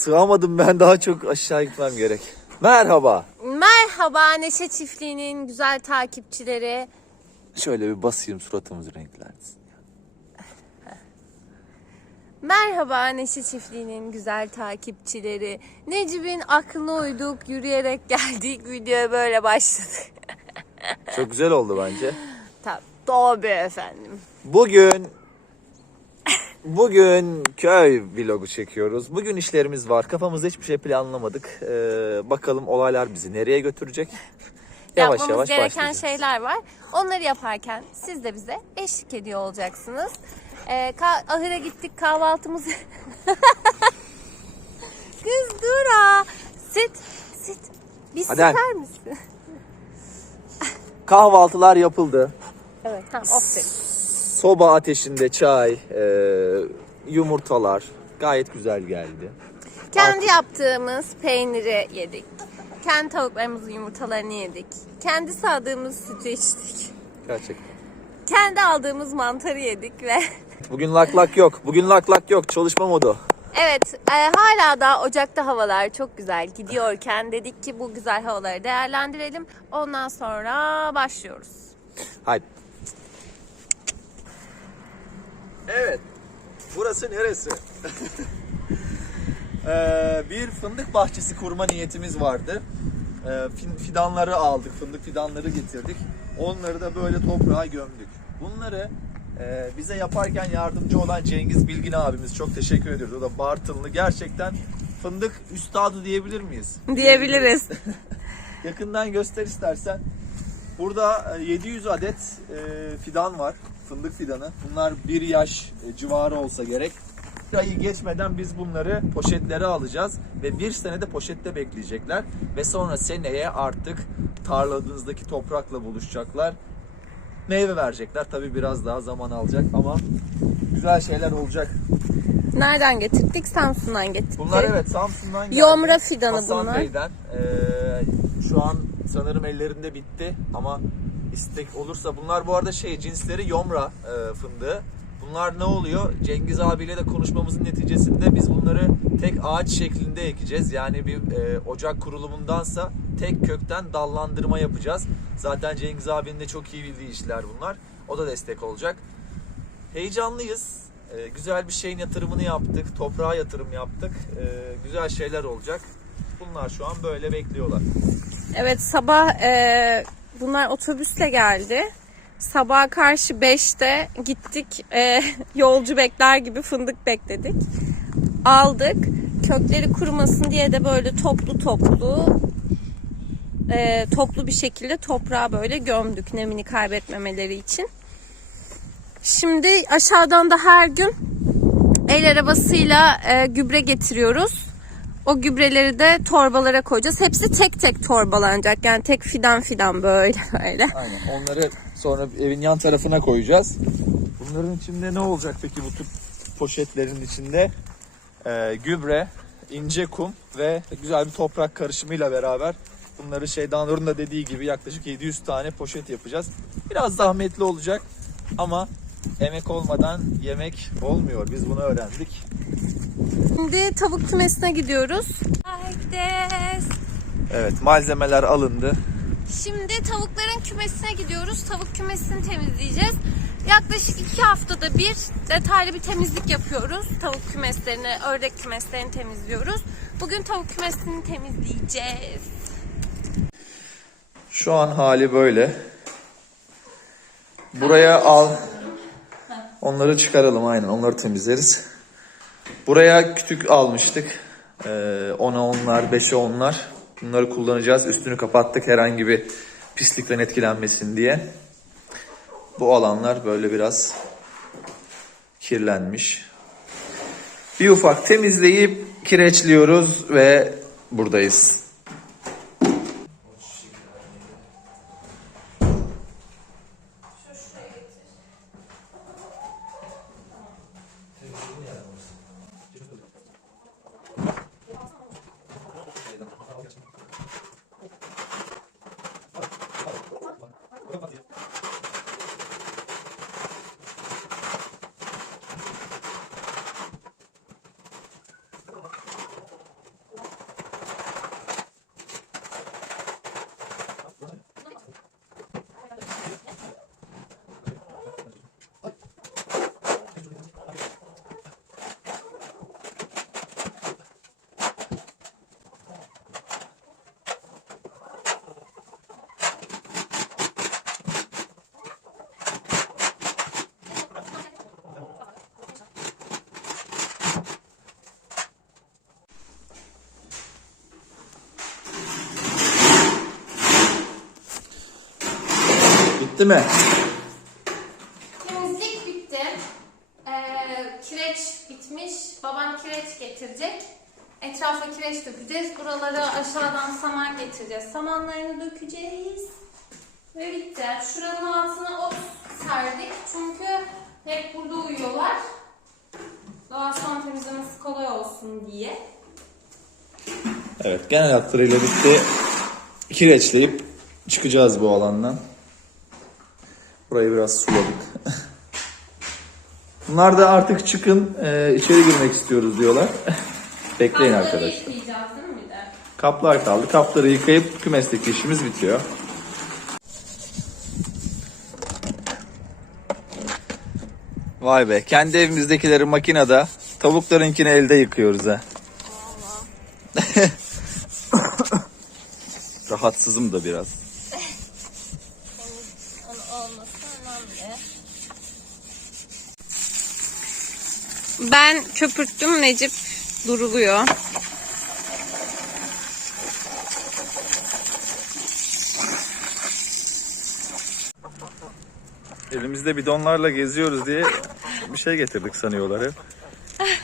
sığamadım ben daha çok aşağı gitmem gerek. Merhaba. Merhaba Neşe Çiftliği'nin güzel takipçileri. Şöyle bir basayım suratımız renklensin. Merhaba Neşe Çiftliği'nin güzel takipçileri. Necip'in aklına uyduk, yürüyerek geldik. Videoya böyle başladık. Çok güzel oldu bence. Tabii, tabii efendim. Bugün Bugün köy vlogu çekiyoruz. Bugün işlerimiz var. Kafamızda hiçbir şey planlamadık. Ee, bakalım olaylar bizi nereye götürecek. Yavaş Yapmamız yavaş gereken başlayacağız. şeyler var. Onları yaparken siz de bize eşlik ediyor olacaksınız. Ee, ka- ahıra gittik kahvaltımızı. Kız dur ha. Sit, sit. Bir Hadi. siler misin? Kahvaltılar yapıldı. Evet, tamam, aferin. Soba ateşinde çay, e, yumurtalar gayet güzel geldi. Kendi yaptığımız peyniri yedik. Kendi tavuklarımızın yumurtalarını yedik. Kendi sağdığımız sütü içtik. Gerçekten. Kendi aldığımız mantarı yedik ve Bugün lak lak yok. Bugün lak lak yok. Çalışma modu. evet e, hala da Ocak'ta havalar çok güzel gidiyorken dedik ki bu güzel havaları değerlendirelim. Ondan sonra başlıyoruz. Haydi. Evet. Burası neresi? Ee, bir fındık bahçesi kurma niyetimiz vardı. Ee, fidanları aldık, fındık fidanları getirdik. Onları da böyle toprağa gömdük. Bunları e, bize yaparken yardımcı olan Cengiz Bilgin abimiz çok teşekkür ediyoruz. O da Bartınlı. Gerçekten fındık üstadı diyebilir miyiz? Diyebiliriz. Yakından göster istersen. Burada e, 700 adet e, fidan var. Fındık fidanı. Bunlar bir yaş e, civarı olsa gerek. Bir ayı geçmeden biz bunları poşetlere alacağız ve bir senede poşette bekleyecekler ve sonra seneye artık tarlanızdaki toprakla buluşacaklar. Meyve verecekler. Tabi biraz daha zaman alacak ama güzel şeyler olacak. Nereden getirdik? Samsun'dan getirdik. Bunlar evet Samsun'dan geldi. Yomra fidanı Hasan bunlar. Bey'den. Ee, şu an sanırım ellerinde bitti ama istek olursa bunlar bu arada şey cinsleri Yomra e, fındığı. Bunlar ne oluyor? Cengiz abiyle de konuşmamızın neticesinde biz bunları tek ağaç şeklinde ekeceğiz. Yani bir e, ocak kurulumundansa tek kökten dallandırma yapacağız. Zaten Cengiz abinin de çok iyi bildiği işler bunlar. O da destek olacak. Heyecanlıyız. Ee, güzel bir şeyin yatırımını yaptık. Toprağa yatırım yaptık. Ee, güzel şeyler olacak. Bunlar şu an böyle bekliyorlar. Evet sabah e, bunlar otobüsle geldi. Sabaha karşı 5'te gittik e, yolcu bekler gibi fındık bekledik. Aldık. Kökleri kurumasın diye de böyle toplu toplu e, toplu bir şekilde toprağa böyle gömdük nemini kaybetmemeleri için. Şimdi aşağıdan da her gün el arabasıyla e, gübre getiriyoruz. O gübreleri de torbalara koyacağız. Hepsi tek tek torbalanacak. Yani tek fidan fidan böyle böyle. Aynen. Onları sonra evin yan tarafına koyacağız. Bunların içinde ne olacak peki bu tür poşetlerin içinde? Ee, gübre, ince kum ve güzel bir toprak karışımıyla beraber bunları şey Danur'un da dediği gibi yaklaşık 700 tane poşet yapacağız. Biraz zahmetli olacak ama emek olmadan yemek olmuyor. Biz bunu öğrendik. Şimdi tavuk kümesine gidiyoruz. Evet malzemeler alındı. Şimdi tavukların kümesine gidiyoruz. Tavuk kümesini temizleyeceğiz. Yaklaşık iki haftada bir detaylı bir temizlik yapıyoruz. Tavuk kümeslerini, ördek kümeslerini temizliyoruz. Bugün tavuk kümesini temizleyeceğiz. Şu an hali böyle. Buraya al. Onları çıkaralım aynen. Onları temizleriz. Buraya kütük almıştık. Ee, 10'a onlar, 5'e onlar. Bunları kullanacağız. Üstünü kapattık herhangi bir pislikten etkilenmesin diye. Bu alanlar böyle biraz kirlenmiş. Bir ufak temizleyip kireçliyoruz ve buradayız. Bitti mi? Temizlik bitti. Ee, kireç bitmiş. Babam kireç getirecek. Etrafa kireç dökeceğiz. Buralara aşağıdan saman getireceğiz. Samanlarını dökeceğiz. Ve bitti. Şuranın altına ot serdik. Çünkü hep burada uyuyorlar. Doğaçlama temizlemesi kolay olsun diye. Evet genel hatlarıyla bitti. Kireçleyip çıkacağız bu alandan. Burayı biraz suladık. Bunlar da artık çıkın e, içeri girmek istiyoruz diyorlar. Bekleyin Kapları arkadaşlar. Kaplar kaldı. Kapları yıkayıp kümesteki işimiz bitiyor. Vay be. Kendi evimizdekileri makinede, tavuklarınkini elde yıkıyoruz ha. Rahatsızım da biraz. Ben köpürttüm Necip duruluyor. Elimizde bidonlarla geziyoruz diye bir şey getirdik sanıyorlar hep.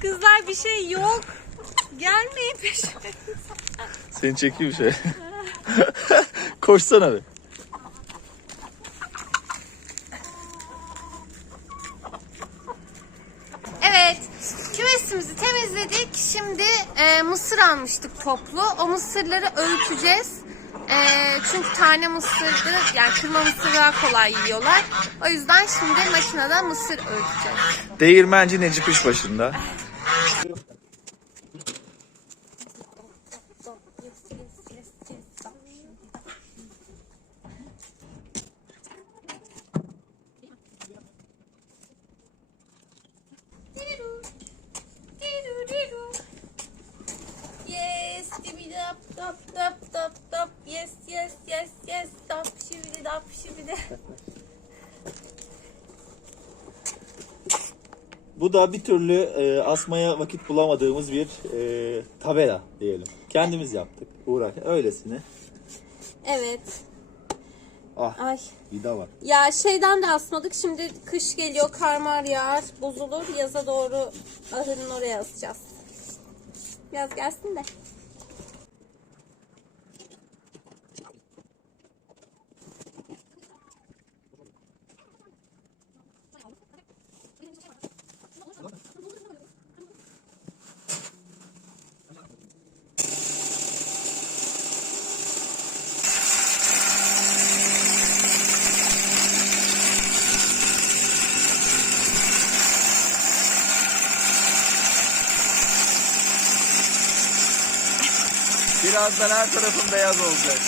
Kızlar bir şey yok. Gelmeyin peşime. Seni çekiyor bir şey. Koşsana bir. Evet, kümesimizi temizledik. Şimdi e, mısır almıştık toplu. O mısırları öğüteceğiz. E, çünkü tane mısırdı, yani kırma mısırı daha kolay yiyorlar. O yüzden şimdi makinede mısır öğüteceğiz. Değirmenci Necip iş başında. Da bir türlü e, asmaya vakit bulamadığımız bir e, tabela diyelim. Kendimiz yaptık. Uğrak öylesine. Evet. Ah Ay. vida var. Ya şeyden de asmadık. Şimdi kış geliyor, kar mar yağar, bozulur. Yaza doğru ahırın oraya asacağız. Yaz gelsin de. Birazdan her tarafın beyaz olacak.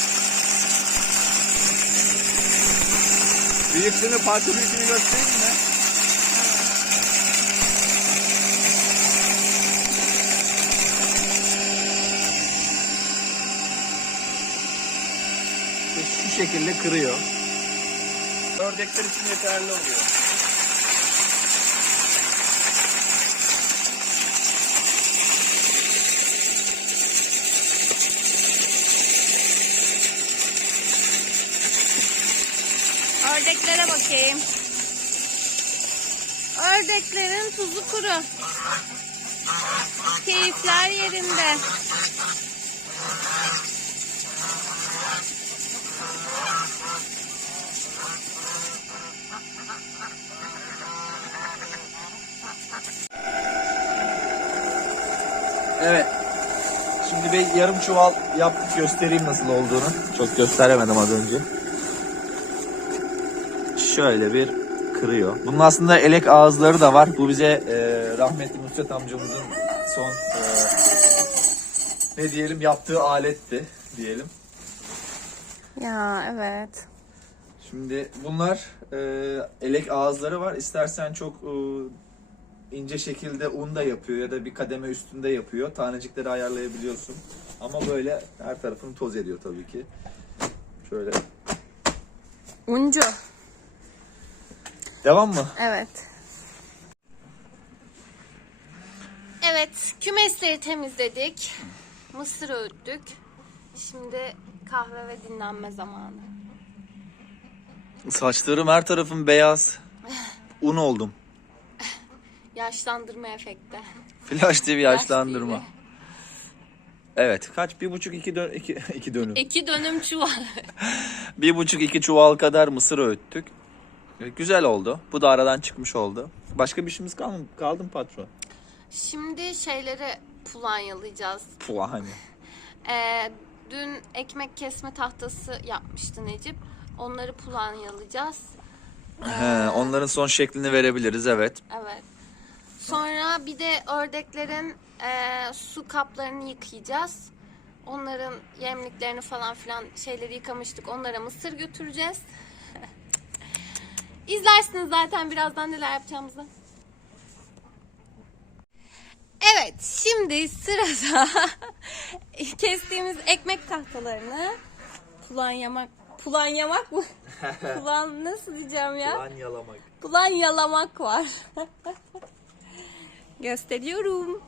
Büyüklüğünü, parça büyüklüğünü göstereyim mi? Şu şekilde kırıyor. Ördekler için yeterli oluyor. Ördeklere bakayım. Ördeklerin tuzu kuru. Keyifler yerinde. Evet. Şimdi bir yarım çuval yaptık göstereyim nasıl olduğunu. Çok gösteremedim az önce. Şöyle bir kırıyor. Bunun aslında elek ağızları da var. Bu bize e, rahmetli Nusret amcamızın son e, ne diyelim yaptığı aletti diyelim. Ya evet. Şimdi bunlar e, elek ağızları var. İstersen çok e, ince şekilde un da yapıyor ya da bir kademe üstünde yapıyor. Tanecikleri ayarlayabiliyorsun. Ama böyle her tarafını toz ediyor tabii ki. Şöyle. Uncu. Devam mı? Evet. Evet, kümesleri temizledik. Mısır öğüttük. Şimdi kahve ve dinlenme zamanı. Saçlarım her tarafım beyaz. Un oldum. Yaşlandırma efekti. Flash TV yaşlandırma. Yaş Evet. Kaç? Bir buçuk iki, dön iki, iki dönüm. İki dönüm çuval. Bir buçuk iki çuval kadar mısır öğüttük. E, Güzel oldu. Bu da aradan çıkmış oldu. Başka bir işimiz kaldı mı? Kaldı mı patron? Şimdi şeyleri pulanyalayacağız. Puh hani. Ee, dün ekmek kesme tahtası yapmıştı Necip. Onları pulanyalayacağız. He, onların son şeklini verebiliriz evet. Evet. Sonra bir de ördeklerin e, su kaplarını yıkayacağız. Onların yemliklerini falan filan şeyleri yıkamıştık. Onlara mısır götüreceğiz. İzlersiniz zaten birazdan neler yapacağımızı. Evet, şimdi sırada kestiğimiz ekmek tahtalarını pulanyamak, pulanyamak mı? Pulan nasıl diyeceğim ya? Lan yalamak. Ulan yalamak var. Gösteriyorum.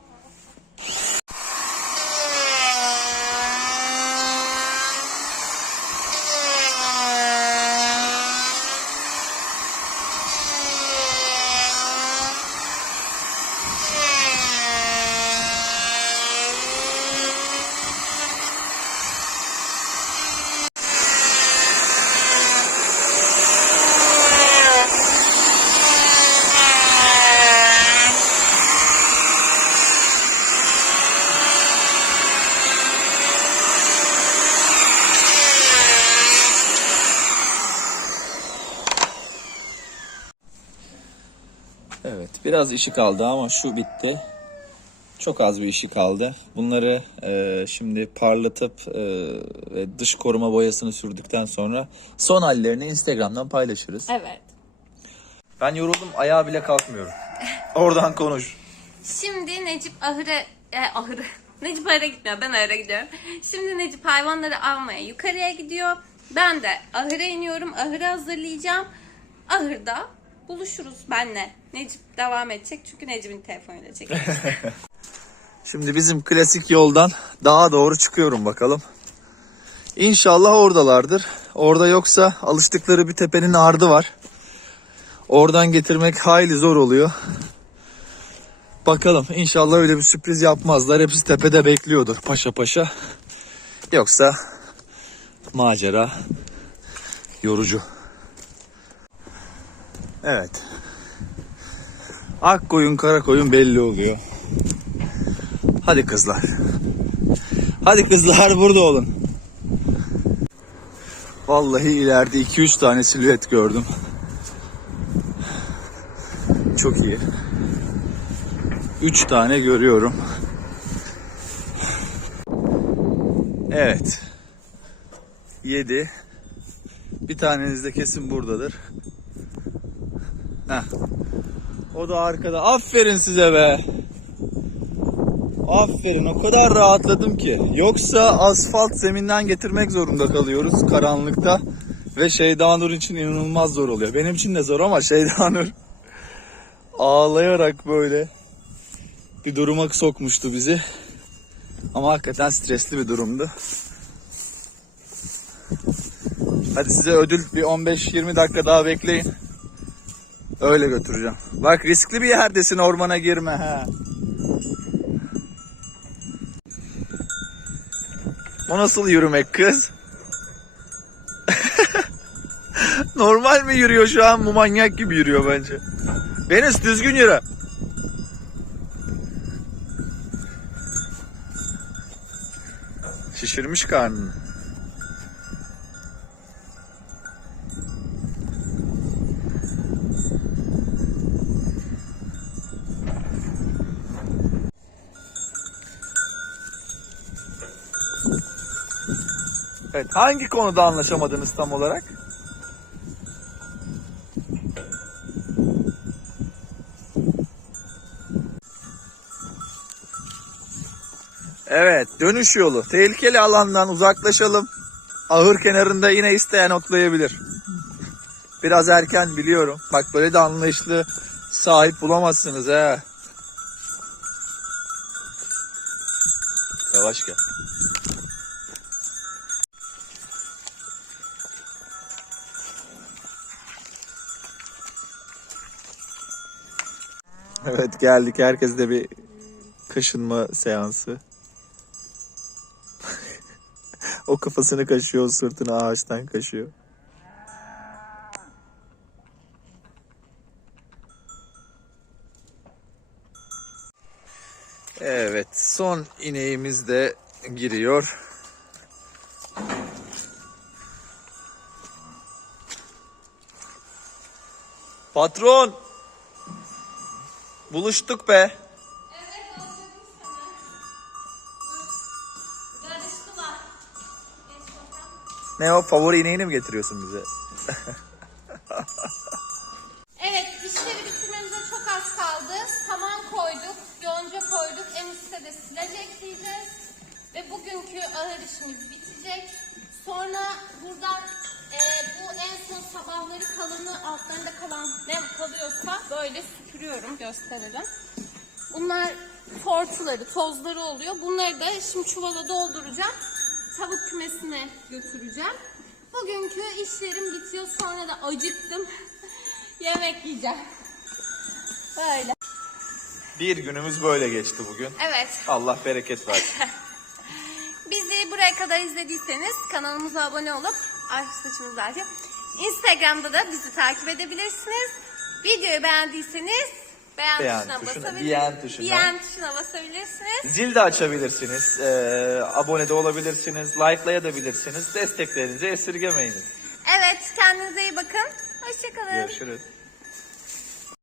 Evet biraz işi kaldı ama şu bitti. Çok az bir işi kaldı. Bunları e, şimdi parlatıp e, ve dış koruma boyasını sürdükten sonra son hallerini Instagram'dan paylaşırız. Evet. Ben yoruldum ayağa bile kalkmıyorum. Oradan konuş. Şimdi Necip ahıra, e, ahıra. Necip ahıra gitmiyor, ben ahıra gidiyorum. Şimdi Necip hayvanları almaya yukarıya gidiyor. Ben de ahıra iniyorum, ahırı hazırlayacağım. Ahırda buluşuruz benle. Necip devam edecek çünkü Necip'in telefonuyla çekiyor. Şimdi bizim klasik yoldan daha doğru çıkıyorum bakalım. İnşallah oradalardır. Orada yoksa alıştıkları bir tepenin ardı var. Oradan getirmek hayli zor oluyor. Bakalım inşallah öyle bir sürpriz yapmazlar. Hepsi tepede bekliyordur paşa paşa. Yoksa macera yorucu. Evet. Ak koyun kara koyun belli oluyor. Hadi kızlar. Hadi kızlar burada olun. Vallahi ileride 2-3 tane silüet gördüm. Çok iyi. 3 tane görüyorum. Evet. 7. Bir taneniz de kesin buradadır. Heh. O da arkada. Aferin size be. Aferin o kadar rahatladım ki. Yoksa asfalt zeminden getirmek zorunda kalıyoruz karanlıkta. Ve Şeydanur için inanılmaz zor oluyor. Benim için de zor ama Şeydanur ağlayarak böyle bir duruma sokmuştu bizi. Ama hakikaten stresli bir durumdu. Hadi size ödül bir 15-20 dakika daha bekleyin. Öyle götüreceğim. Bak riskli bir yerdesin ormana girme ha. O nasıl yürümek kız? Normal mi yürüyor şu an? Bu manyak gibi yürüyor bence. Deniz düzgün yürü. Şişirmiş karnını. Evet, hangi konuda anlaşamadınız tam olarak? Evet, dönüş yolu. Tehlikeli alandan uzaklaşalım. Ahır kenarında yine isteyen otlayabilir. Biraz erken biliyorum. Bak böyle de anlayışlı sahip bulamazsınız ha. Yavaş gel. Evet geldik. Herkes de bir kaşınma seansı. o kafasını kaşıyor, o sırtını ağaçtan kaşıyor. Evet, son ineğimiz de giriyor. Patron! Buluştuk be. Evet özledim. Ne o favori ineğini mi getiriyorsun bize? Evet işleri bitirmemize çok az kaldı. Saman koyduk, yonca koyduk. En de silaj ekleyeceğiz. Ve bugünkü ağır işimiz bitecek. Sonra buradan e, bu en son sabahları kalanı altlarında kalan ne kalıyorsa böyle süpürüyorum gösterelim. Bunlar tortuları, tozları oluyor. Bunları da şimdi çuvala dolduracağım. Tavuk kümesine götüreceğim. Bugünkü işlerim bitiyor. Sonra da acıktım. Yemek yiyeceğim. Böyle. Bir günümüz böyle geçti bugün. Evet. Allah bereket versin. Bizi buraya kadar izlediyseniz kanalımıza abone olup ay saçımız belki. Instagram'da da bizi takip edebilirsiniz. Videoyu beğendiyseniz beğen, Beğen tuşuna, tuşuna, basabilirsiniz. beğen tuşuna. Beğen tuşuna basabilirsiniz. Zil de açabilirsiniz. Ee, abone de olabilirsiniz. Likelayabilirsiniz. Desteklerinizi esirgemeyiniz. Evet kendinize iyi bakın. Hoşçakalın. Görüşürüz.